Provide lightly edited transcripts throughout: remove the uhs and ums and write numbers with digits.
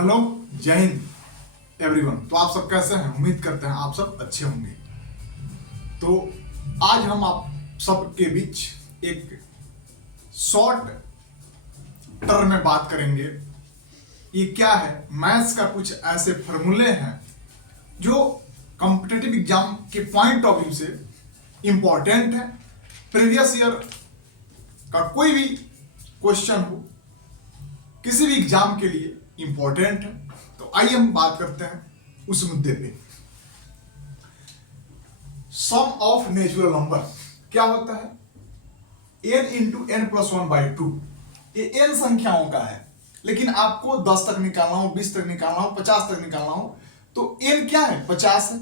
Hello, जय Hind everyone. तो आप सब कैसे हैं? उम्मीद करते हैं आप सब अच्छे होंगे। तो आज हम आप सबके बीच एक शॉर्ट टर्म में बात करेंगे। ये क्या है? मैथ्स का कुछ ऐसे फॉर्मूले हैं जो कॉम्पिटिटिव एग्जाम के पॉइंट ऑफ व्यू से इंपॉर्टेंट है। प्रीवियस ईयर का कोई भी क्वेश्चन हो, किसी भी एग्जाम के लिए इंपॉर्टेंट है। तो आइए हम बात करते हैं उस मुद्दे पे। सम ऑफ नेचुरल नंबर क्या होता है? n into n plus one by two. ये n संख्याओं का है, लेकिन आपको 10 तक निकालना हो, 20 तक निकालना हो, 50 तक निकालना हो, तो n क्या है? 50 है।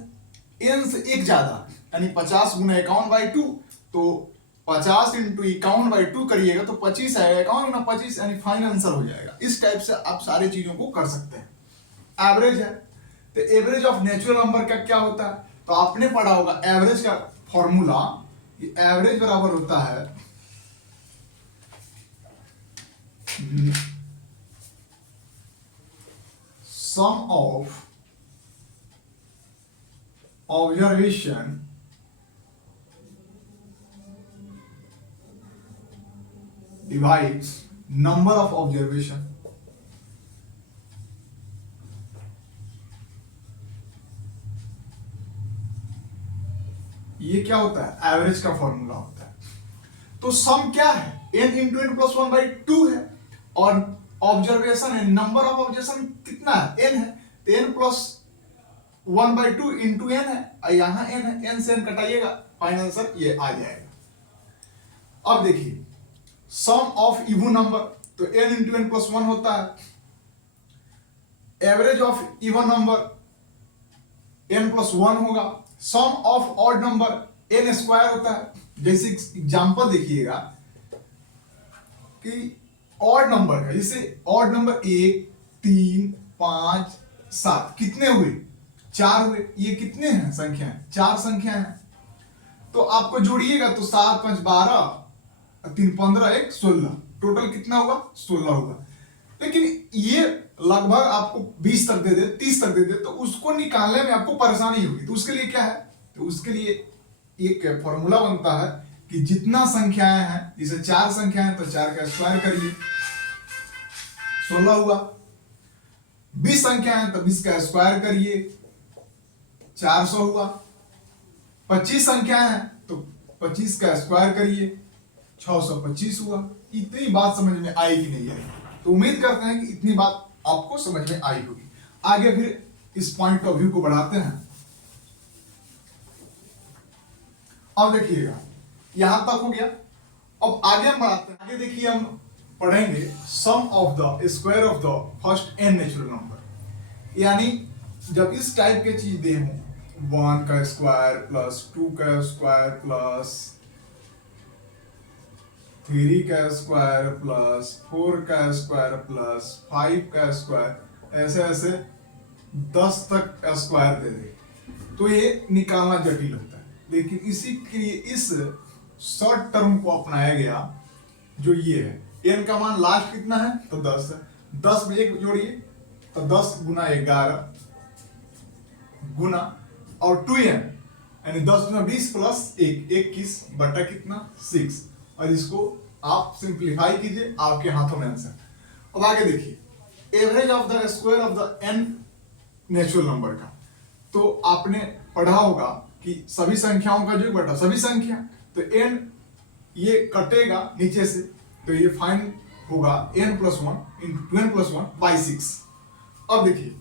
n से एक ज्यादा यानी 50 गुना 51/2, तो 50 इंटू 51/2 करिएगा तो 25 आएगा। 51 गुना 25 यानी फाइनल आंसर हो जाएगा। इस टाइप से आप सारी चीजों को कर सकते हैं। एवरेज है, तो एवरेज ऑफ नेचुरल नंबर का क्या होता है? तो आपने पढ़ा होगा एवरेज का फॉर्मूला। एवरेज बराबर होता है sum of observation divides number of observation। ये क्या होता है? एवरेज का फॉर्मूला होता है। तो सम क्या है? n into n plus one by two है, और ऑब्जर्वेशन है, नंबर ऑफ ऑब्जर्वेशन कितना है? n है, तो n plus one by two into n है, और यहां n है, n से n कटाइएगा, फाइनल आंसर ये आ जाएगा। अब देखिए सम ऑफ इवन नंबर, तो n into n plus one होता है। Average of even number n plus one होगा। Sum of odd number n square होता है। जैसे एग्जांपल देखिएगा कि ऑड नंबर है, जैसे ऑड नंबर 1, 3, 5, 7 कितने हुए? 4 हुए। ये कितने हैं संख्याएं? 4 संख्या हैं। तो आपको जोड़िएगा तो 7, 5, 12, 3, 15, 1, 16, टोटल कितना हुआ? 16 हुआ। लेकिन ये लगभग आपको 20 तक दे दे, 30 तक दे दे, तो उसको निकालने में आपको परेशानी होगी। तो उसके लिए क्या है? तो उसके लिए एक फॉर्मूला बनता है कि जितना संख्याएं हैं, जैसे 4 संख्याएं तो 4 का स्क्वायर करिए, 16 हुआ। 20 संख्याएं हैं तो 20 का स्क्वायर करिए, 400 हुआ। 25 संख्याएं हैं तो 25 का स्क्वायर करिए, 625 हुआ। इतनी बात समझ में आई कि नहीं आई? तो उम्मीद करते हैं कि इतनी बात आपको समझ में आई होगी। आगे फिर इस पॉइंट ऑफ व्यू को बढ़ाते हैं। अब देखिएगा यहां तक हो गया। अब आगे हम बढ़ाते हैं। आगे देखिए हम पढ़ेंगे sum of the square of the first n natural number. यानी जब इस टाइप के चीज दे हो, 1 का स्क्वायर प्लस 2 का स्क्वायर प्लस 3 का स्क्वायर प्लस 4 का स्क्वायर प्लस 5 का स्क्वायर, ऐसे ऐसे 10 तक स्क्वायर दे दे, तो ये निकालना जटिल होता है। लेकिन इसी के लिए इस शॉर्ट टर्म को अपनाया गया, जो ये है। n का मान लास्ट कितना है? तो 10 है। 10 में 1 जोड़िए तो 10 गुना 11 गुना और 2n यानी 10 गुना 20 प्लस 1, 21 बटा कितना? 6। और इसको आप सिंप्लीफाई कीजिए, आपके हाथों में आंसर। अब आगे देखिए average of the square of the n natural number का। तो आपने पढ़ा होगा कि सभी संख्याओं का जो बटा सभी संख्या, तो n ये कटेगा नीचे से, तो ये फाइन होगा n plus one into n plus one by 6। अब देखिए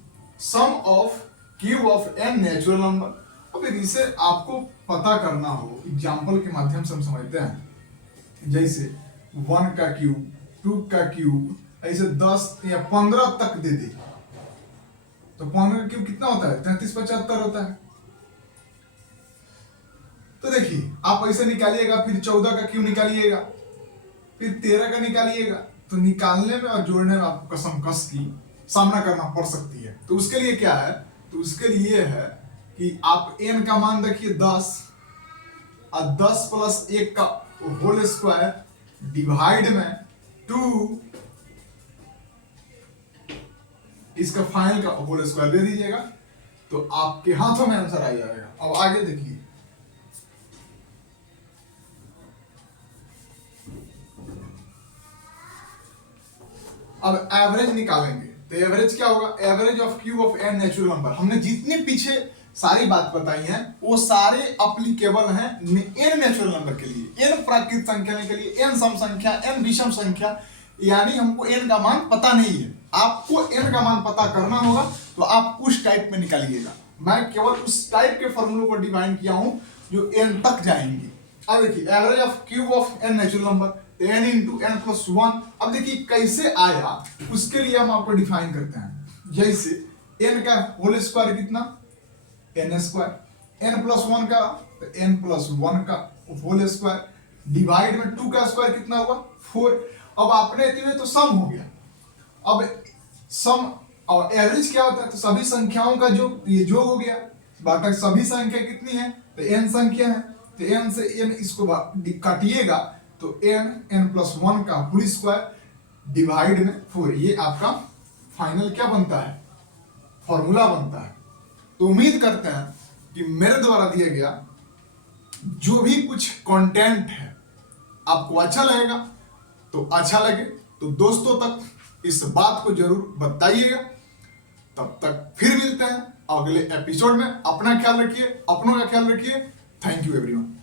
sum of cube of n natural number. अब इसे आपको पता करना हो, एग्जाम्पल के माध्यम से हम समझते हैं। जैसे 1 का क्यूब, 2 का क्यूब, ऐसे 10 या 15 तक दे दे, तो 15 का क्यूब कितना होता है? 33, 75 होता है। तो देखिए आप ऐसे निकालिएगा, फिर 14 का क्यूब निकालिएगा, फिर 13 का निकालिएगा, तो निकालने में और जोड़ने में आपको कसम कस की सामना करना पड़ सकती है। तो उसके लिए क्या है? तो उसके लिए है कि आप n का मान रखिए 10, और 10 प्लस 1 का होल स्क्वायर डिवाइड में 2 इसका फाइनल का होल स्क्वायर दे दीजिएगा, तो आपके हाथों में आंसर आ जाएगा। अब आगे देखिए, अब एवरेज निकालेंगे। तो एवरेज क्या होगा? Average of cube of n natural number. हमने जितने पीछे सारी बात बताई है वो सारे अप्लीकेबल हैं एन नेचुरल नंबर के लिए, एन प्राकृत संख्या के लिए, एन सम संख्या, एन विषम संख्या। यानी हमको एन का मान पता नहीं है, आपको एन का मान पता करना होगा, तो आप उस टाइप में निकालिएगा। मैं केवल उस टाइप के फॉर्मूलों को डिफाइन किया हूं जो एन तक जाएंगे। अब देखिए, average of cube of n natural number n into n plus one. अब देखिए कैसे आया, उसके लिए हम आपको डिफाइन करते हैं। जैसे n का होल स्क्वायर कितना, n square, n plus one का तो n प्लस वन का होल स्क्वायर, डिवाइड में 2 का स्क्वायर कितना हुआ 4। अब आपने तो सम हो गया। अब सम और एवरेज क्या होता है? तो सभी संख्याओं का जो ये जोड़ हो गया, बाकी सभी संख्या कितनी है? तो n संख्या है, तो n से n इसको काटिएगा तो n प्लस वन का होल स्क्वायर डिवाइड में 4। ये आपका फाइनल क्या बनता है? फॉर्मूला बनता है। तो उम्मीद करते हैं कि मेरे द्वारा दिया गया जो भी कुछ कंटेंट है आपको अच्छा लगेगा। तो अच्छा लगे तो दोस्तों तक इस बात को जरूर बताइएगा। तब तक फिर मिलते हैं अगले एपिसोड में। अपना ख्याल रखिए, अपनों का ख्याल रखिए। Thank you everyone.